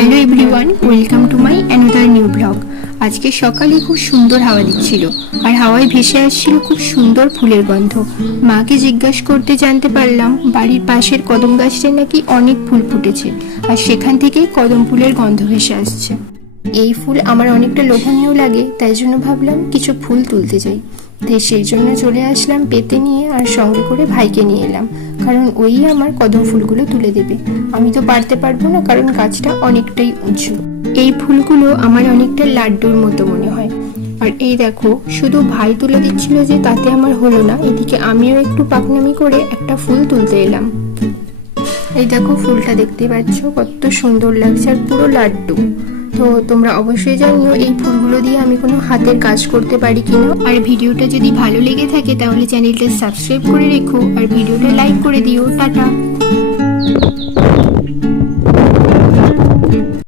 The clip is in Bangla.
Hello everyone, welcome to my another new blog. আজকে সকালে খুব সুন্দর হাওয়া দিচ্ছিল আর হাওয়ায় ভেসে আসছিল খুব সুন্দর ফুলের গন্ধ। মাকে জিজ্ঞাসা করতে জানতে পারলাম বাড়ির পাশের কদম গাছটায় নাকি অনেক ফুল ফুটেছে আর সেখান থেকেই কদম ফুলের গন্ধ ভেসে আসছে। এই ফুল আমার অনেকটা লোভনীয় লাগে, তাই জন্য ভাবলাম কিছু ফুল তুলতে যাই। তাই সেই জন্য চলে আসলাম পেতে নিয়ে, আর সঙ্গে করে ভাইকে নিয়ে এলাম, কারণ ওই আমার কদম ফুলগুলো তুলে দেবে। আমি তো পারতে পারবো না, কারণ গাছটা অনেকটাই উঁচু। এই ফুলগুলো আমার অনেকটা লাড্ডুর মতো মনে হয়। আর এই দেখো, শুধু ভাই তুলে দিচ্ছিল যে তাতে আমার হলো না, এদিকে আমিও একটু পাকনামি করে একটা ফুল তুলতে এলাম। এই দেখো, ফুলটা দেখতে পাচ্ছ কত সুন্দর লাগছে আর পুরো লাড্ডু। তো তোমরা অবশ্যই জানিও এই ফুলগুলো দিয়ে আমি কোনো হাতের কাজ করতে পারি কিনা। আর ভিডিওটা যদি ভালো লেগে থাকে তাহলে চ্যানেলটা সাবস্ক্রাইব করে রেখো আর ভিডিওটা লাইক করে দিও। টাটা।